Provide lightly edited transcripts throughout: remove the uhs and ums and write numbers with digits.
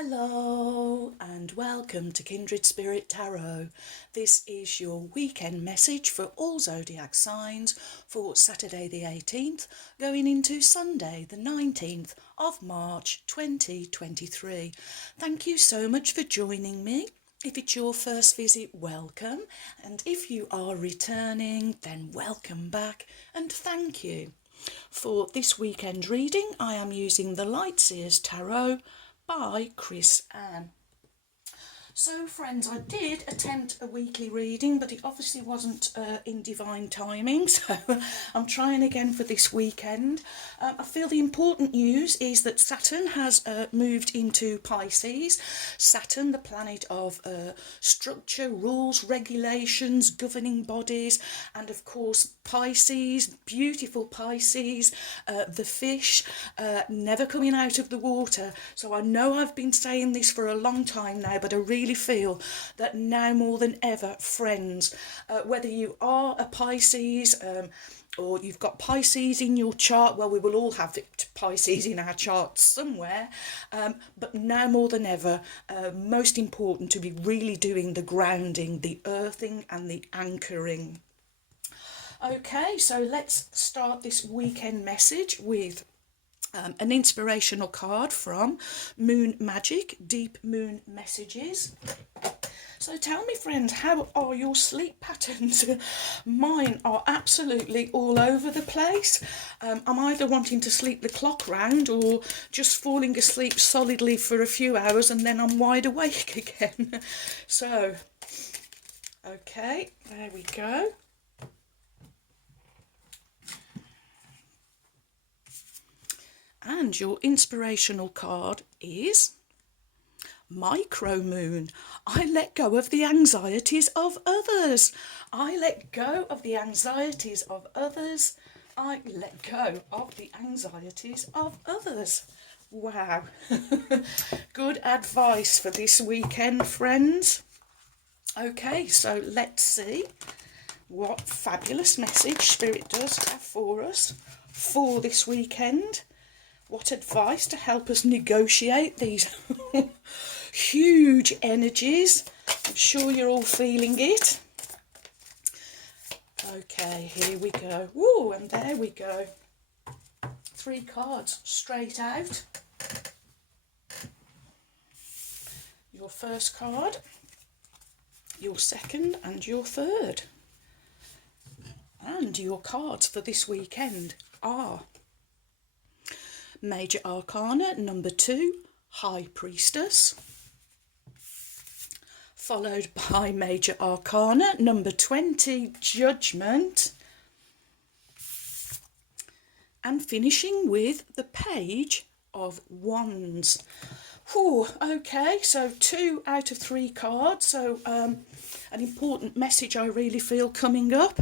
Hello and welcome to Kindred Spirit Tarot. This is your weekend message for all zodiac signs for Saturday the 18th going into Sunday the 19th of March 2023. Thank you so much for joining me. If it's your first visit, welcome, and if you are returning, then welcome back and thank you. For this weekend reading, I am using the Lightseers Tarot by Chris Ann. So friends, I did attempt a weekly reading, but it obviously wasn't in divine timing, so I'm trying again for this weekend. I feel the important news is that Saturn has moved into Pisces. Saturn, the planet of structure, rules, regulations, governing bodies, and of course Pisces, beautiful Pisces, the fish, never coming out of the water. So I know I've been saying this for a long time now, but I really feel that now more than ever, friends, whether you are a Pisces or you've got Pisces in your chart, well, we will all have Pisces in our chart somewhere, but now more than ever, most important to be really doing the grounding, the earthing and the anchoring. Okay, so let's start this weekend message with an inspirational card from Moon Magic, Deep Moon Messages. So tell me, friends, how are your sleep patterns? Mine are absolutely all over the place. I'm either wanting to sleep the clock round or just falling asleep solidly for a few hours and then I'm wide awake again. So, okay, there we go. And your inspirational card is Micro Moon. I let go of the anxieties of others. I let go of the anxieties of others. I let go of the anxieties of others. Wow. Good advice for this weekend, friends. Okay, so let's see what fabulous message Spirit does have for us for this weekend. What advice to help us negotiate these huge energies. I'm sure you're all feeling it. Okay, here we go. Woo, and there we go. 3 cards straight out. Your first card, your second and your third. And your cards for this weekend are Major Arcana number 2, High Priestess, followed by Major Arcana number 20, Judgment, and finishing with the Page of Wands. Whew, okay, so 2 out of 3 cards, so an important message I really feel coming up.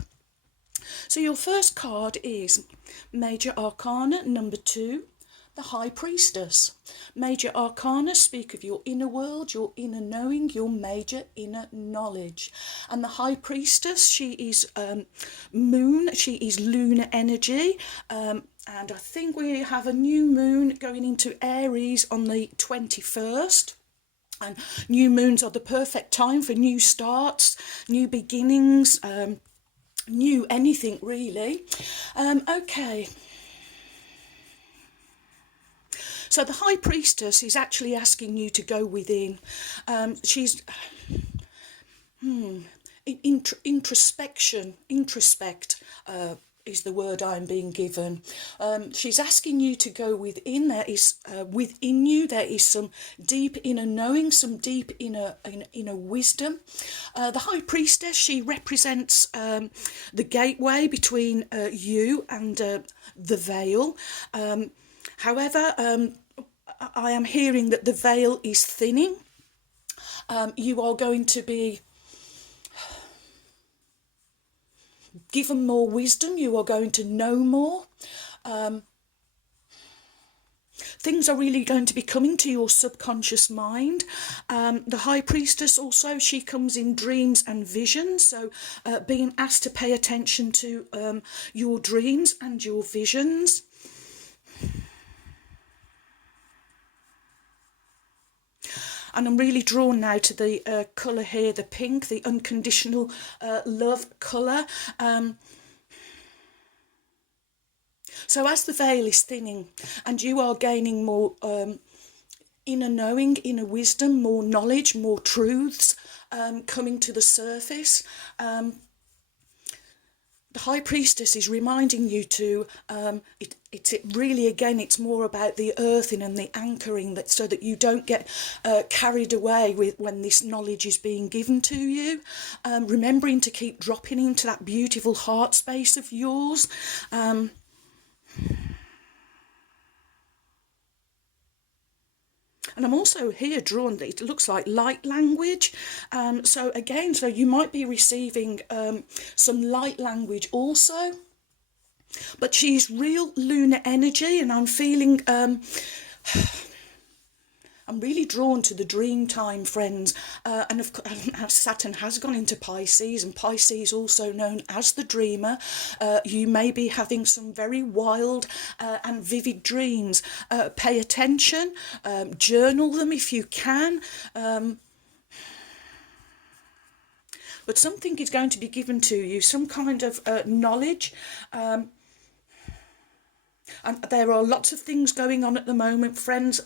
So your first card is Major Arcana number 2, the High Priestess. Major Arcana speak of your inner world, your inner knowing, your major inner knowledge. And the High Priestess, she is moon, she is lunar energy. And I think we have a new moon going into Aries on the 21st. And new moons are the perfect time for new starts, new beginnings, new anything really. Okay. So the High Priestess is actually asking you to go within. She's introspection, introspect is the word I'm being given. She's asking you to go within. There is within you, there is some deep inner knowing, some deep inner wisdom. The High Priestess, she represents the gateway between you and the veil. However, I am hearing that the veil is thinning. You are going to be given more wisdom. You are going to know more. Things are really going to be coming to your subconscious mind. The High Priestess also, she comes in dreams and visions. So being asked to pay attention to your dreams and your visions. And I'm really drawn now to the colour here, the pink, the unconditional love colour. So as the veil is thinning and you are gaining more inner knowing, inner wisdom, more knowledge, more truths coming to the surface, the High Priestess is reminding you to, it's really, again, it's more about the earthing and the anchoring, that so that you don't get carried away with when this knowledge is being given to you. Remembering to keep dropping into that beautiful heart space of yours. And I'm also here drawn that it looks like light language. So again, so you might be receiving some light language also. But she's real lunar energy, and I'm feeling... I'm really drawn to the dream time, friends. And of course, Saturn has gone into Pisces, and Pisces also known as the dreamer. You may be having some very wild and vivid dreams. Pay attention, journal them if you can. But something is going to be given to you, some kind of knowledge. And there are lots of things going on at the moment, friends,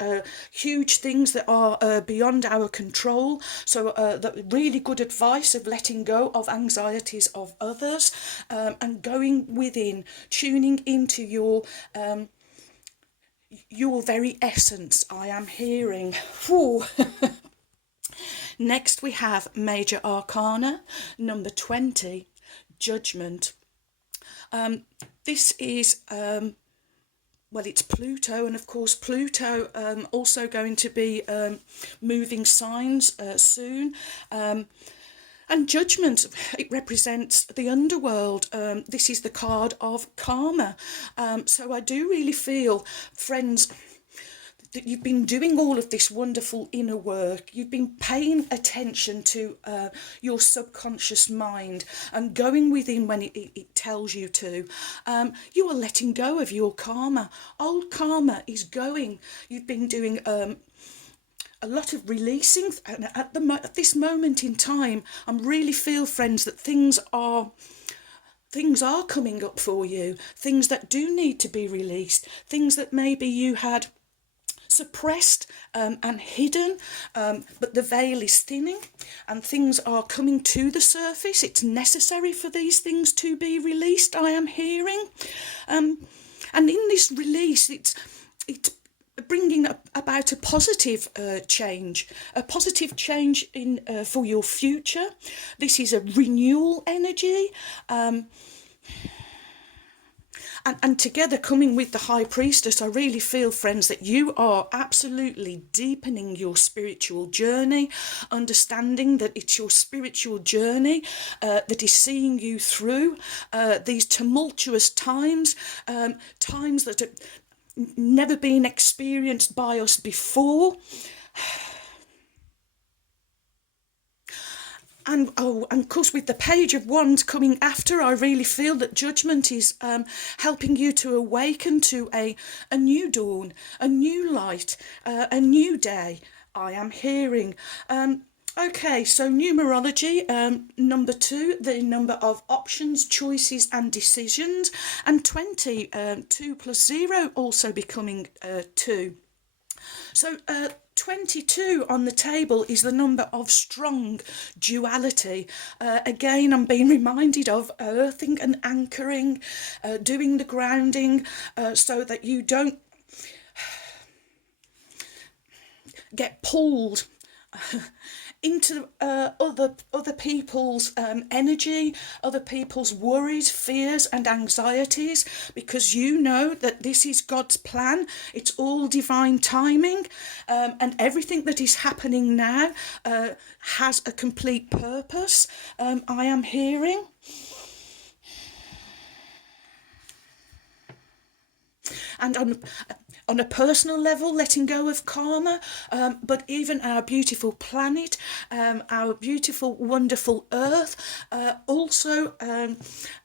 huge things that are beyond our control. So the really good advice of letting go of anxieties of others and going within, tuning into your very essence, I am hearing. Next we have Major Arcana, number 20, Judgment. This is... well, it's Pluto, and of course Pluto also going to be moving signs soon. And Judgment, it represents the underworld. This is the card of karma. So I do really feel, friends, that you've been doing all of this wonderful inner work. You've been paying attention to your subconscious mind and going within when it tells you to. You are letting go of your karma. Old karma is going. You've been doing a lot of releasing, and at this moment in time, I really feel, friends, that things are coming up for you. Things that do need to be released. Things that maybe you had suppressed and hidden, but the veil is thinning and things are coming to the surface. It's necessary for these things to be released, I am hearing. And in this release, it's bringing about a positive change in for your future. This is a renewal energy. And together, coming with the High Priestess, I really feel, friends, that you are absolutely deepening your spiritual journey, understanding that it's your spiritual journey that is seeing you through these tumultuous times, times that have never been experienced by us before. And of course, with the Page of Wands coming after, I really feel that Judgment is helping you to awaken to a new dawn, a new light, a new day, I am hearing. Okay, so numerology, number 2, the number of options, choices and decisions, and 20, 2 plus 0 also becoming 2. So 22 on the table is the number of strong duality. Again, I'm being reminded of earthing and anchoring, doing the grounding so that you don't get pulled into other people's energy, other people's worries, fears and anxieties, because you know that this is God's plan. It's all divine timing, and everything that is happening now has a complete purpose, I am hearing. And on a personal level, letting go of karma, but even our beautiful planet, our beautiful, wonderful earth, also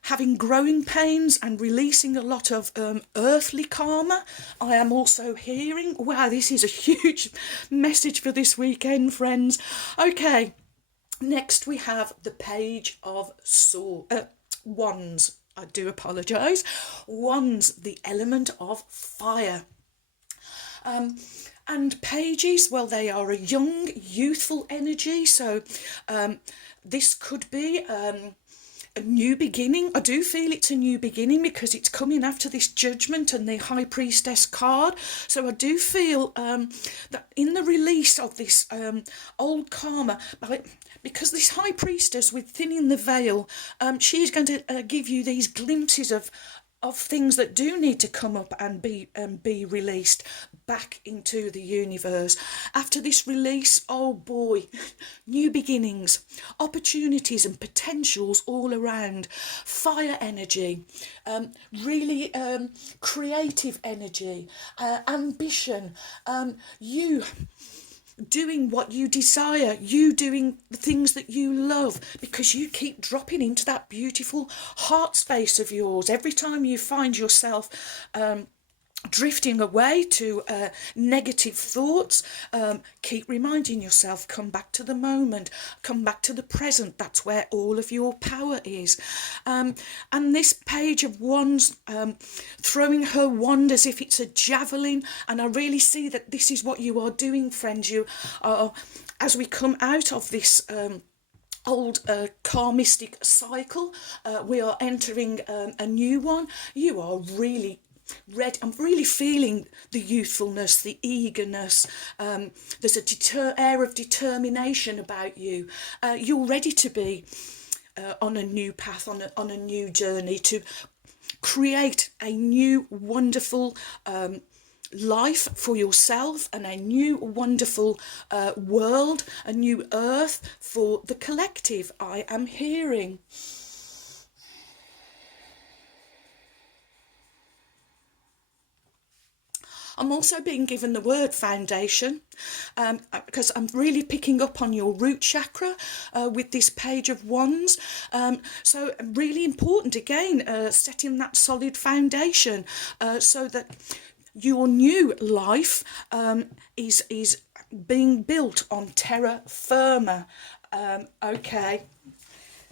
having growing pains and releasing a lot of earthly karma. I am also hearing, wow, this is a huge message for this weekend, friends. Okay, next we have the Page of Wands. I do apologise. Wands, the element of fire. And pages, well, they are a young, youthful energy. So this could be a new beginning. I do feel it's a new beginning because it's coming after this Judgment and the High Priestess card. So I do feel that in the release of this old karma, because this High Priestess with thinning the veil, she's going to give you these glimpses of things that do need to come up and be released back into the universe. After this release, oh boy, new beginnings, opportunities and potentials all around. Fire energy, really creative energy, ambition, you doing what you desire, you doing the things that you love, because you keep dropping into that beautiful heart space of yours. Every time you find yourself drifting away to negative thoughts, keep reminding yourself, come back to the moment, come back to the present. That's where all of your power is. And this Page of Wands, throwing her wand as if it's a javelin, and I really see that this is what you are doing, friends. You are, as we come out of this old karmistic cycle, we are entering a new one. You are really I'm really feeling the youthfulness, the eagerness. There's a air of determination about you. You're ready to be on a new path, on a new journey, to create a new wonderful life for yourself, and a new wonderful world, a new earth for the collective, I am hearing. I'm also being given the word foundation, because I'm really picking up on your root chakra with this Page of Wands. So really important, again, setting that solid foundation so that your new life is being built on terra firma. Okay,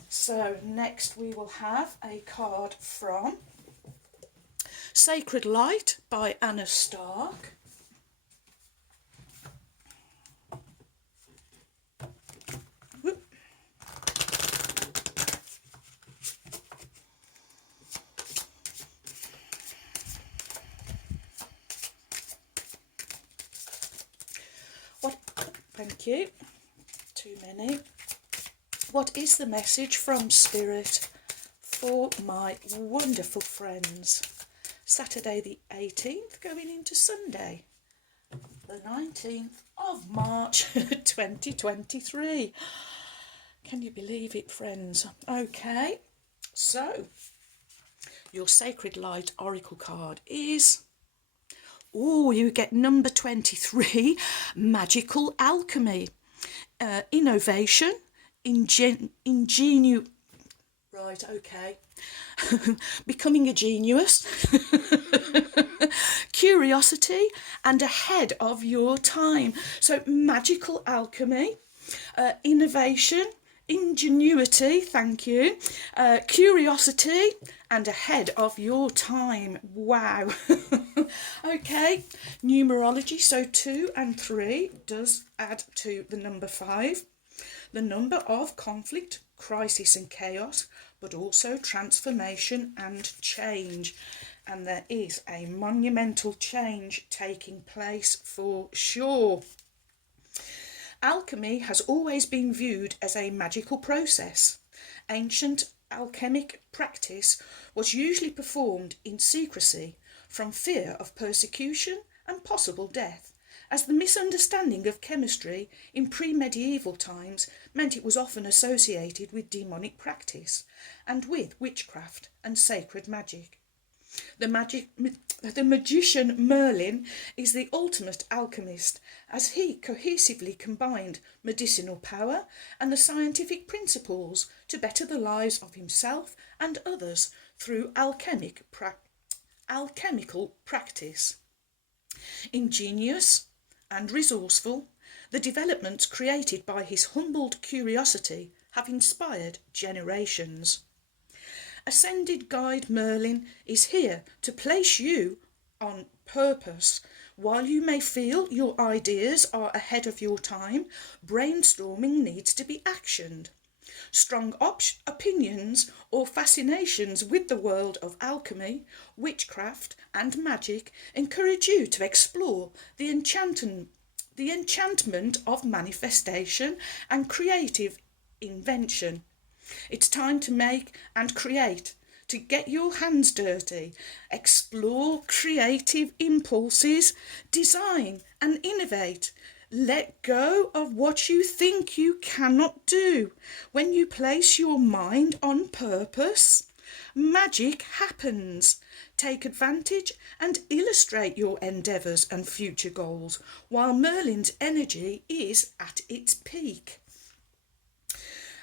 so next we will have a card from Sacred Light by Anna Stark. What? Thank you. Too many. What is the message from Spirit for my wonderful friends? Saturday the 18th going into Sunday the 19th of March 2023. Can you believe it, friends? Okay, so your Sacred Light Oracle card is, oh, you get number 23, Magical Alchemy, innovation, right, okay, becoming a genius, curiosity, and ahead of your time. So magical alchemy, innovation, ingenuity, thank you, curiosity, and ahead of your time. Wow. Okay, numerology, so 2 and 3 does add to the number 5, the number of conflict, crisis and chaos, but also transformation and change. And there is a monumental change taking place for sure. Alchemy has always been viewed as a magical process. Ancient alchemic practice was usually performed in secrecy from fear of persecution and possible death, as the misunderstanding of chemistry in pre-medieval times meant it was often associated with demonic practice and with witchcraft and sacred magic. The magician Merlin is the ultimate alchemist, as he cohesively combined medicinal power and the scientific principles to better the lives of himself and others through alchemical practice. Ingenious and resourceful, the developments created by his humbled curiosity have inspired generations. Ascended Guide Merlin is here to place you on purpose. While you may feel your ideas are ahead of your time, brainstorming needs to be actioned. Strong opinions or fascinations with the world of alchemy, witchcraft, and magic encourage you to explore the enchantment of manifestation and creative invention. It's time to make and create, to get your hands dirty, explore creative impulses, design and innovate. Let go of what you think you cannot do. When you place your mind on purpose, magic happens. Take advantage and illustrate your endeavours and future goals while Merlin's energy is at its peak.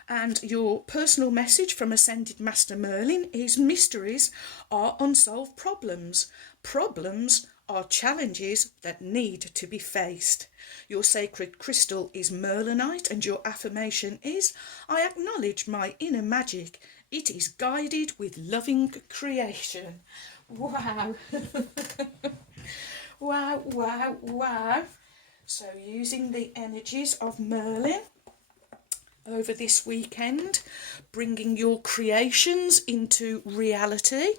And your personal message from Ascended Master Merlin is: mysteries are unsolved problems. Problems are challenges that need to be faced. Your sacred crystal is Merlinite, and your affirmation is: I acknowledge my inner magic. It is guided with loving creation. Wow. Wow, wow, wow. So using the energies of Merlin over this weekend, bringing your creations into reality.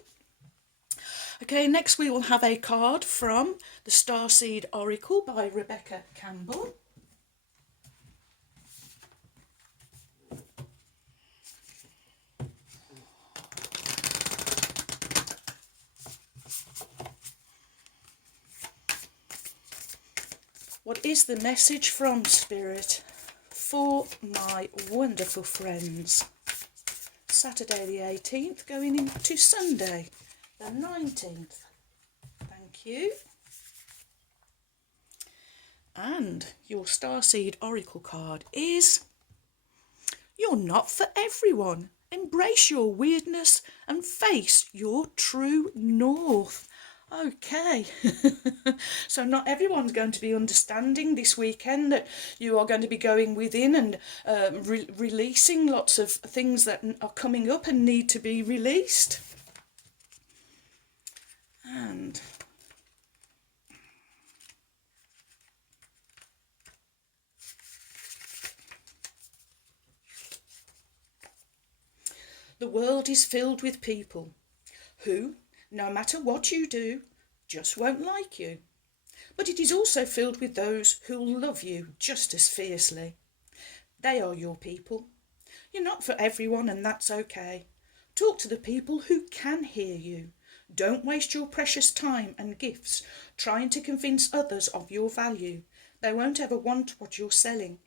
Okay, next we will have a card from the Starseed Oracle by Rebecca Campbell. What is the message from Spirit for my wonderful friends? Saturday the 18th going into Sunday the 19th. Thank you. And your Starseed Oracle card is: you're not for everyone. Embrace your weirdness and face your true north. Okay, so not everyone's going to be understanding this weekend that you are going to be going within and releasing lots of things that are coming up and need to be released. And the world is filled with people who, no matter what you do, just won't like you. But it is also filled with those who'll love you just as fiercely. They are your people. You're not for everyone, and that's okay. Talk to the people who can hear you. Don't waste your precious time and gifts trying to convince others of your value. They won't ever want what you're selling.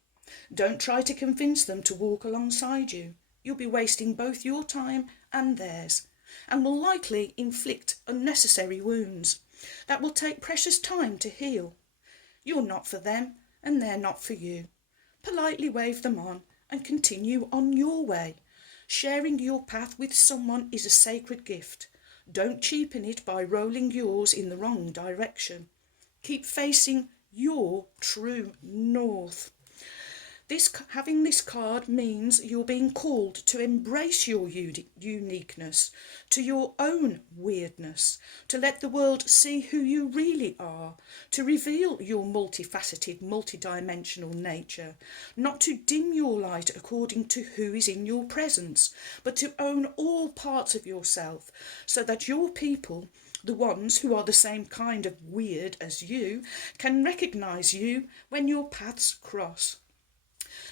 Don't try to convince them to walk alongside you. You'll be wasting both your time and theirs, and will likely inflict unnecessary wounds that will take precious time to heal. You're not for them, and they're not for you. Politely wave them on and continue on your way. Sharing your path with someone is a sacred gift. Don't cheapen it by rolling yours in the wrong direction. Keep facing your true north. Having this card means you're being called to embrace your uniqueness, to your own weirdness, to let the world see who you really are, to reveal your multifaceted, multidimensional nature, not to dim your light according to who is in your presence, but to own all parts of yourself, so that your people, the ones who are the same kind of weird as you, can recognise you when your paths cross.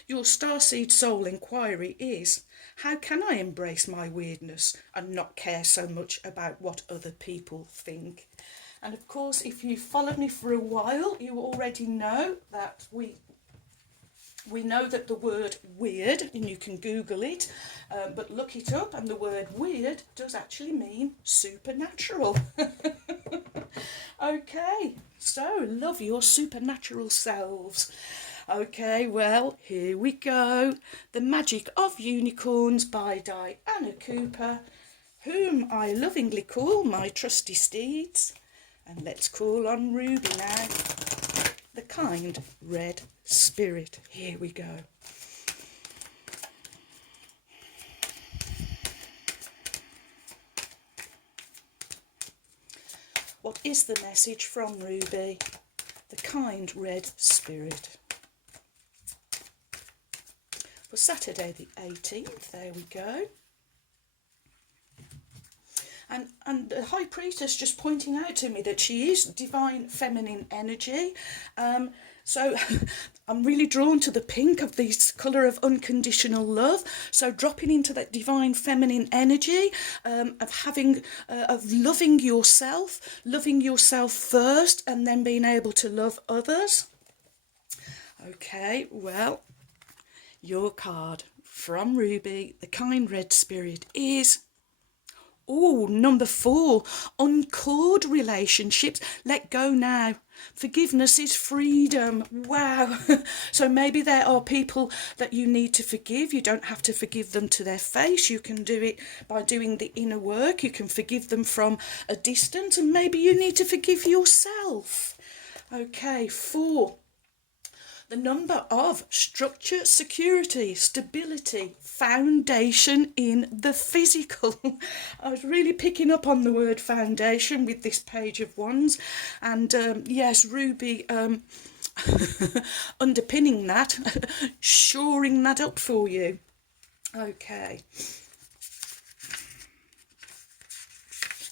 Your Starseed Soul inquiry is: how can I embrace my weirdness and not care so much about what other people think? And of course, if you've followed me for a while, you already know that we We know that the word weird, and you can Google it, but look it up, and the word weird does actually mean supernatural. Okay, so love your supernatural selves. Okay, well, here we go. The Magic of Unicorns by Diana Cooper, whom I lovingly call my trusty steeds. And let's call on Ruby now. The kind red spirit. Here we go. What is the message from Ruby? The kind red spirit. For Saturday the 18th, there we go. And the High Priestess just pointing out to me that she is divine feminine energy. So I'm really drawn to the pink of this colour of unconditional love. So dropping into that divine feminine energy of loving yourself first, and then being able to love others. Okay, well, your card from Ruby, the kind red spirit, is number 4, uncord relationships. Let go now. Forgiveness is freedom. Wow. So maybe there are people that you need to forgive. You don't have to forgive them to their face. You can do it by doing the inner work. You can forgive them from a distance, and maybe you need to forgive yourself. Okay, 4. The number of structure, security, stability, foundation in the physical. I was really picking up on the word foundation with this page of wands. And yes, Ruby underpinning that, shoring that up for you. Okay.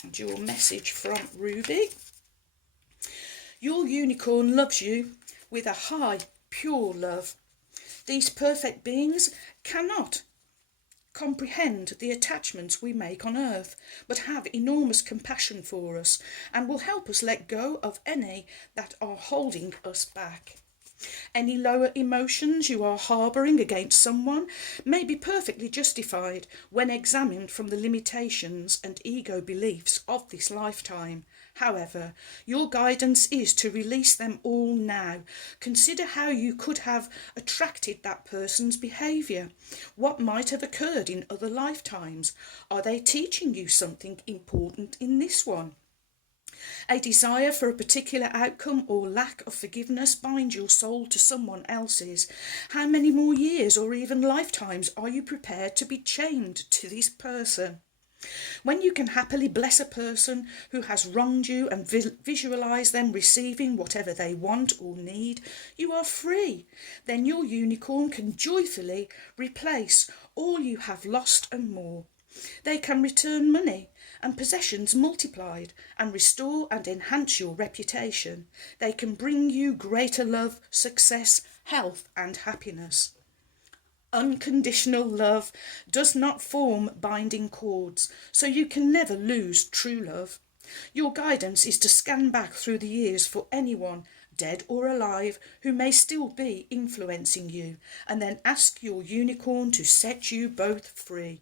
And your message from Ruby. Your unicorn loves you with a high, pure love. These perfect beings cannot comprehend the attachments we make on earth, but have enormous compassion for us and will help us let go of any that are holding us back. Any lower emotions you are harbouring against someone may be perfectly justified when examined from the limitations and ego beliefs of this lifetime. However, your guidance is to release them all now. Consider how you could have attracted that person's behaviour. What might have occurred in other lifetimes? Are they teaching you something important in this one? A desire for a particular outcome or lack of forgiveness binds your soul to someone else's. How many more years or even lifetimes are you prepared to be chained to this person? When you can happily bless a person who has wronged you and visualise them receiving whatever they want or need, you are free. Then your unicorn can joyfully replace all you have lost and more. They can return money and possessions multiplied and restore and enhance your reputation. They can bring you greater love, success, health and happiness. Unconditional love does not form binding cords, so you can never lose true love. Your guidance is to scan back through the years for anyone, dead or alive, who may still be influencing you, and then ask your unicorn to set you both free.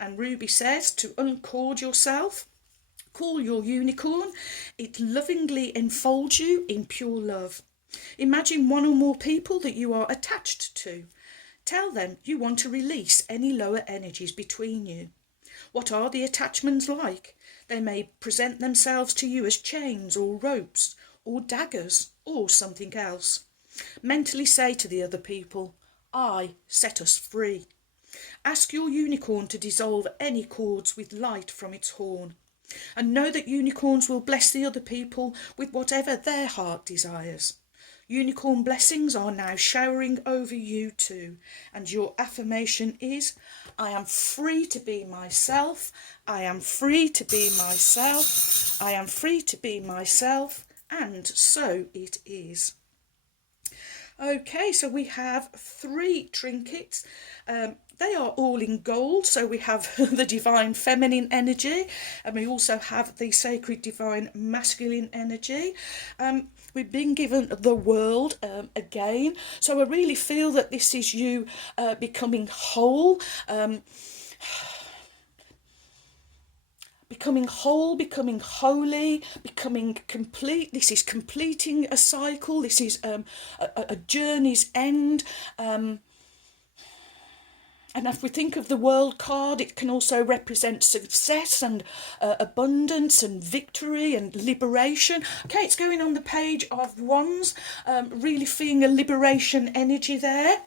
And Ruby says to uncord yourself, call your unicorn, it lovingly enfolds you in pure love. Imagine one or more people that you are attached to. Tell them you want to release any lower energies between you. What are the attachments like? They may present themselves to you as chains or ropes or daggers or something else. Mentally say to the other people, I set us free. Ask your unicorn to dissolve any cords with light from its horn. And know that unicorns will bless the other people with whatever their heart desires. Unicorn blessings are now showering over you too, and your affirmation is, I am free to be myself, I am free to be myself, I am free to be myself, and so it is. Okay, so we have 3 trinkets. They are all in gold. So we have the divine feminine energy, and we also have the sacred divine masculine energy. We've been given the world again. So I really feel that this is you becoming whole. Becoming whole, becoming holy, becoming complete. This is completing a cycle. This is a journey's end. And if we think of the world card, it can also represent success and abundance and victory and liberation. Okay, it's going on the page of wands, really feeling a liberation energy there.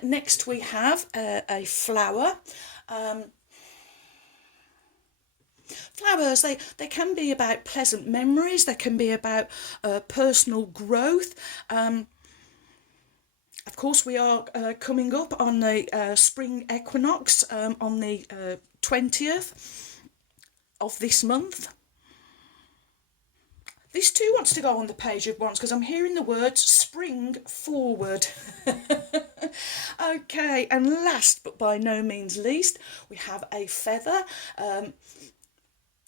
Next we have a flower. Flowers, they can be about pleasant memories, they can be about personal growth. Of course, we are coming up on the spring equinox on the 20th of this month. This too wants to go on the page of wands because I'm hearing the words spring forward. Okay, and last but by no means least, we have a feather.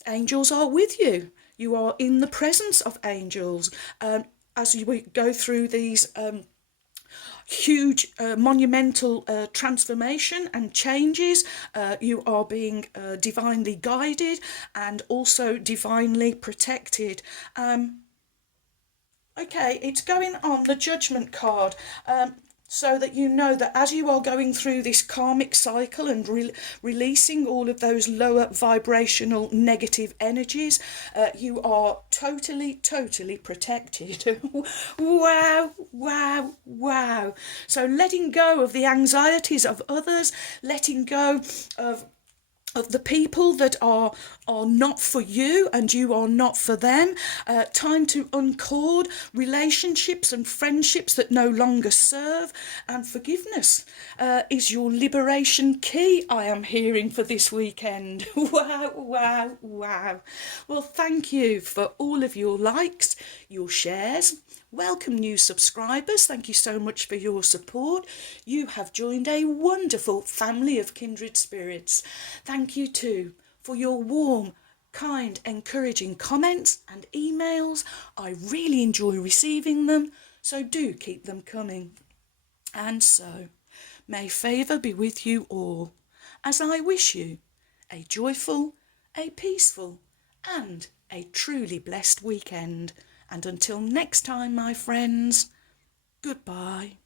Angels are with you. You are in the presence of angels. As we go through these huge monumental transformation and changes, you are being divinely guided and also divinely protected. Okay, it's going on the judgment card. So that you know that as you are going through this karmic cycle and releasing all of those lower vibrational negative energies, you are totally protected. Wow, wow, wow. So letting go of the anxieties of others, letting go of the people that are not for you and you are not for them. Time to uncord relationships and friendships that no longer serve, and forgiveness is your liberation key, I am hearing, for this weekend. Wow, wow, wow. Well, thank you for all of your likes, your shares. Welcome new subscribers. Thank you so much for your support. You have joined a wonderful family of kindred spirits. Thank you too for your warm, kind, encouraging comments and emails. I really enjoy receiving them, so do keep them coming. And so, may favour be with you all, as I wish you a joyful, a peaceful, and a truly blessed weekend. And until next time, my friends, goodbye.